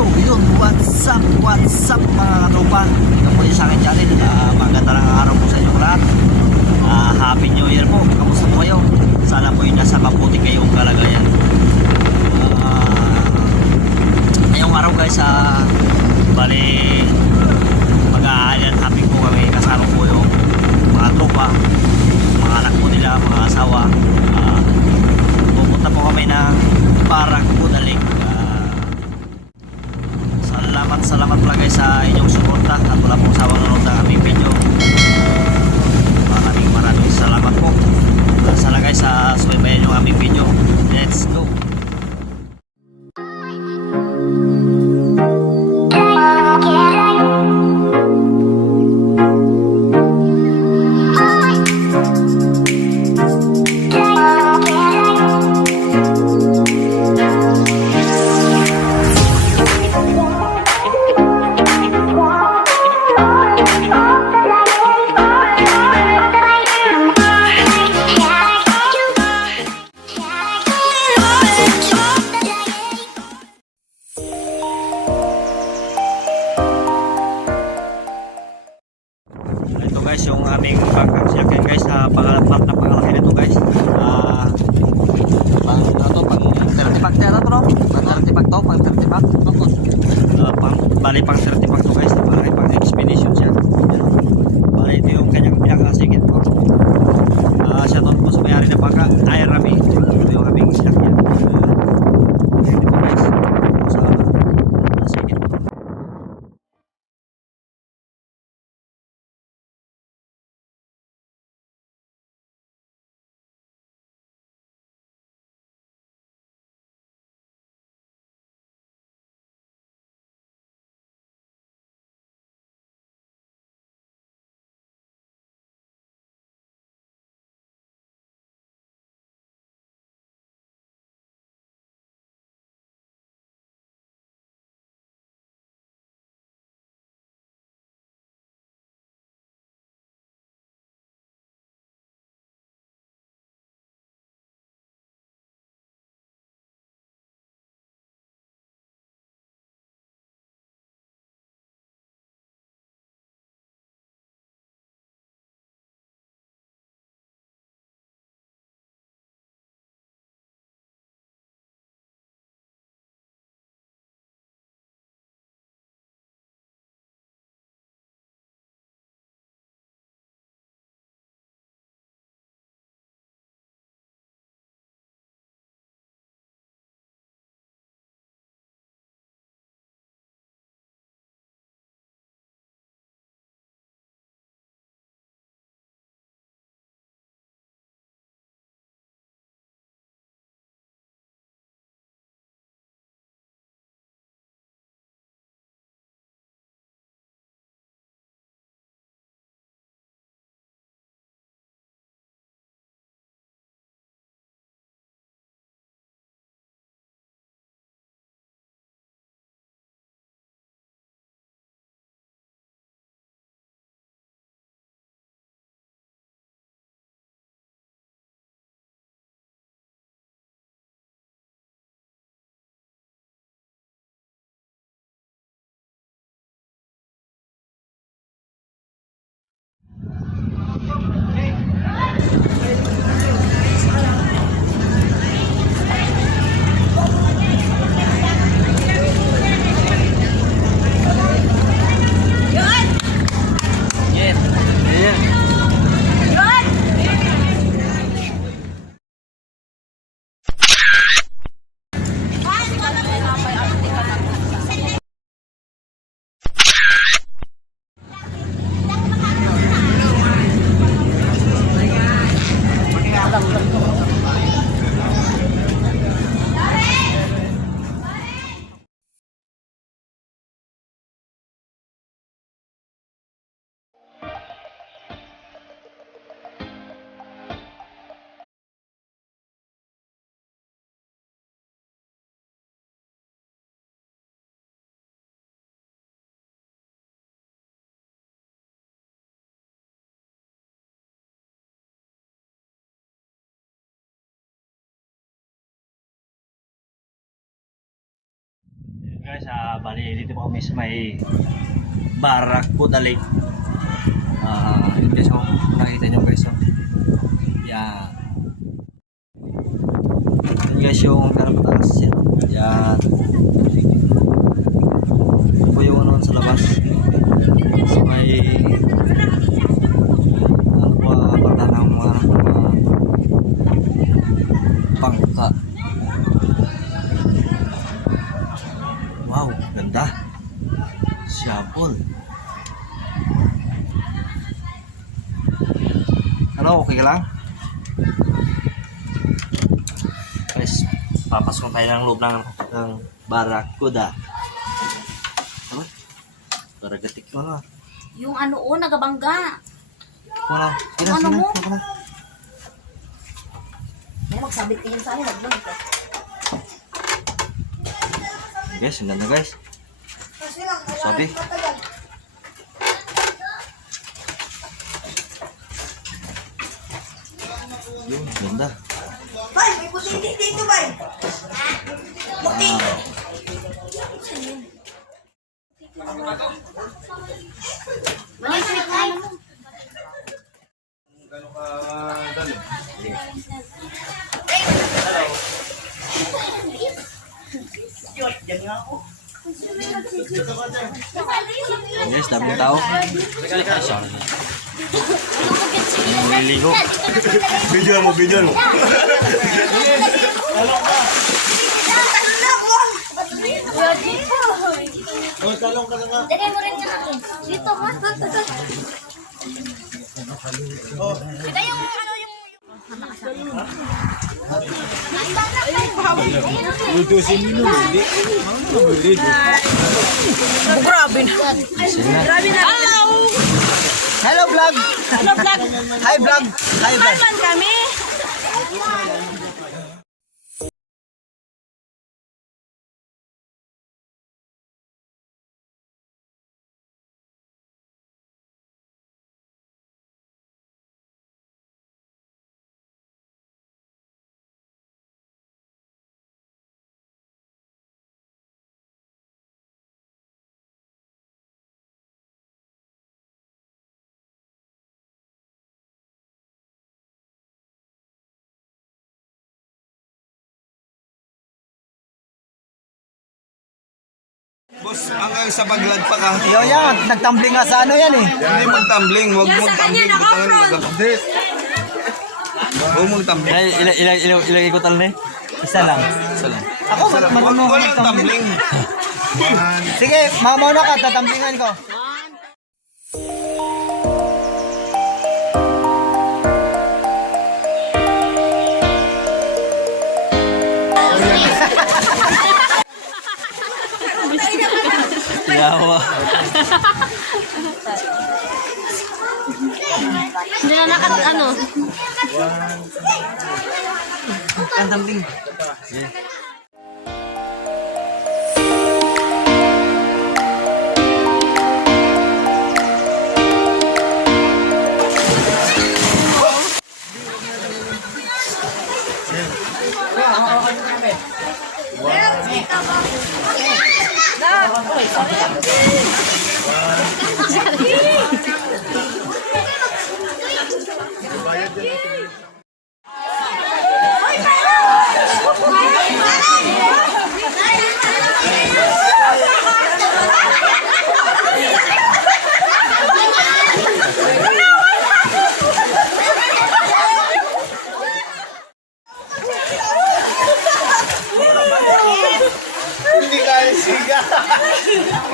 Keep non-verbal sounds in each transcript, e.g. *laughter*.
So yun, what's up, what's up mga katropa? Ito po yung sa akin channel. Uh, Maganda lang ang araw po sa inyong lahat. Ah, Happy New Year po, kamusta po kayo? Sana po yung nasa mabuti kayong kalagayan. Ah, Ngayong araw guys, ah, bali mag-aalan happy po kami. Kasama po yung mga tropa mga anak po nila, mga asawa. Ah, pupunta po kami ng Parang Budaling Ah, Salamat, salamat pala guys sa inyong suporta at wala pong sawang nanonood ng aming video. Maraming maraming salamat po. Sana guys sa subaybayan yung aming Guys, ah, bali dito po kami sa may Barracuda Lake. Ah, yun guys, oh, nakita nyo guys, oh. Yan. Yun guys yung karapataas. Yan. Yan. Ito po yung ano sa labas. Sa may ano po, ah, bata ng mga mga pangka. Wow, ganda. Siyapol. Ano, okay ka lang? Guys, papasok tayo ng loob ng, ng Barracuda. Ano? Baragatik mo na. Yung ano o, nagabangga. Wala. Na, Ano na. mo? na. May magsabit kayo sa akin, ka. Guys, ang ganda guys. Sabi. Yun, ganda. Bay, may puti dito, bay. Puti. Maliit na ano mo. Guys, daming tao. Nililigo. Video mo, video mo. Lagay mo rin natin. Dito, mas. Lagay yung ano yung... Lutusin mo nun, hindi. Grabe na. Grabe na. Hello. Hello vlog. Hello, vlog. Hi vlog. Hi vlog. Man kami. Boss, hanggang sa baglad pa ka. Yo yan, nagtumbling nga sa ano yan eh. Hindi magtumbling, huwag mong tumbling. Butangan mo Hindi. Huwag mong tumbling. Ay, ilag, ilag, ilag, ilagay ko talon eh. Isa lang. Isa lang. Ako, Isa lang. Huwag marunong mo lang magtumbling. tumbling. *laughs* Sige, mamauna ka, tatamblingan ko. *laughs* Yawa. Hindi na nakat ano. Ang tumbling. Sige. Hindi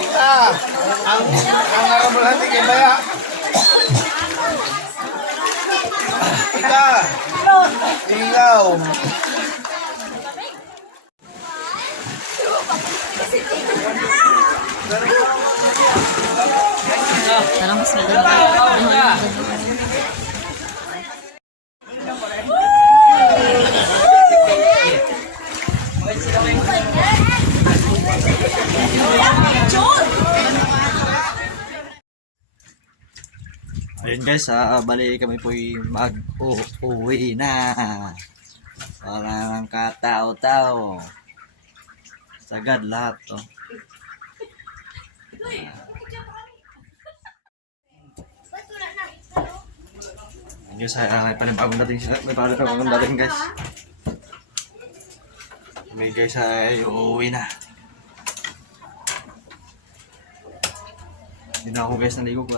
Ika. Ang ang arabol hati kay Baya. Ika. Ikaw. Parang mas maganda. Ayun guys, ah, bali kami po mag-uwi na. Wala nang katao-tao. Sagad lahat to. Yung sa uh, may panibagong dating sila, may panibagong dating guys. May guys ay uuwi na. Hindi na ako guys naligo ko.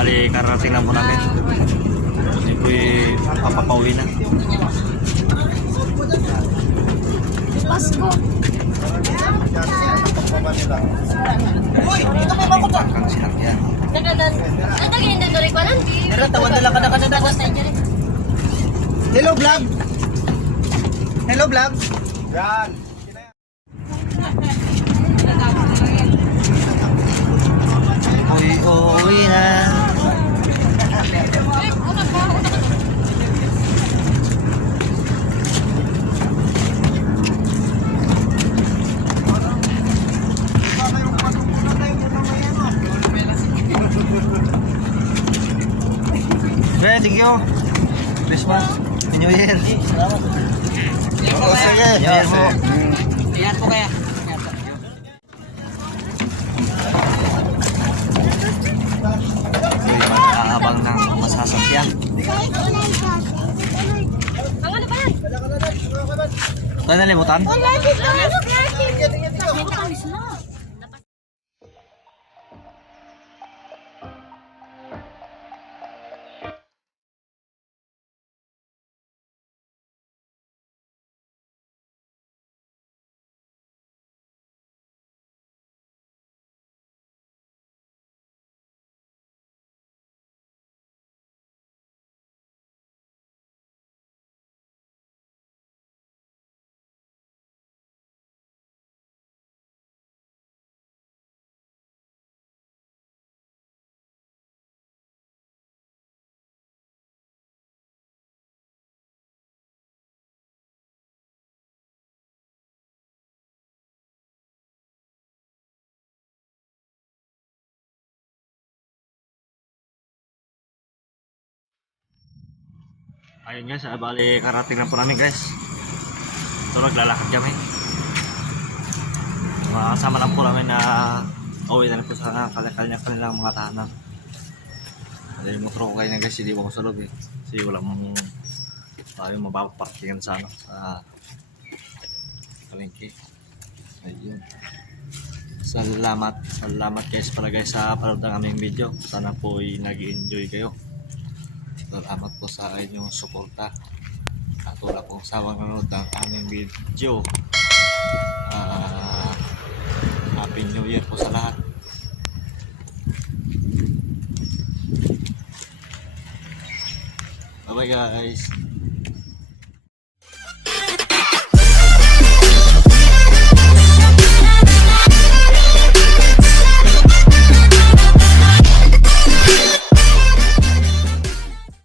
Bali karating na po namin. Hindi po eh, papapauwi na. Pasko. Ang sinakyan. Nagadan. Ay, tagay hindi doon ko lang. Pero tawad na lang ka na ka na Tapos na dyan. Hello vlog. Hello vlog. Yan. Uwi, uuwi na. New Year. Oo, sige. New Year po. Iyan po kaya. Uy, mag-aabang ng masasakyan. Ang ano ba yan? Tayo nalimutan? Wala dito. Ano kamis na? Ayun guys, ah, bali karating na po namin guys. So naglalakad kami. Mga kasama lang po namin na uwi na po sa kanilang kanilang mga tahanan. Kasi yung motor ko kayo na guys, hindi ko sa loob eh. Kasi wala mong tayo mapaparkingan sa ano, sa palengke. Ayun. Salamat, salamat guys pala guys sa panood ng aming video. Sana po ay nag-enjoy kayo. Salamat po sa inyong suporta. At wala pong sawang nanonood ng aming video. Ah, Happy New Year po sa lahat. Bye bye guys.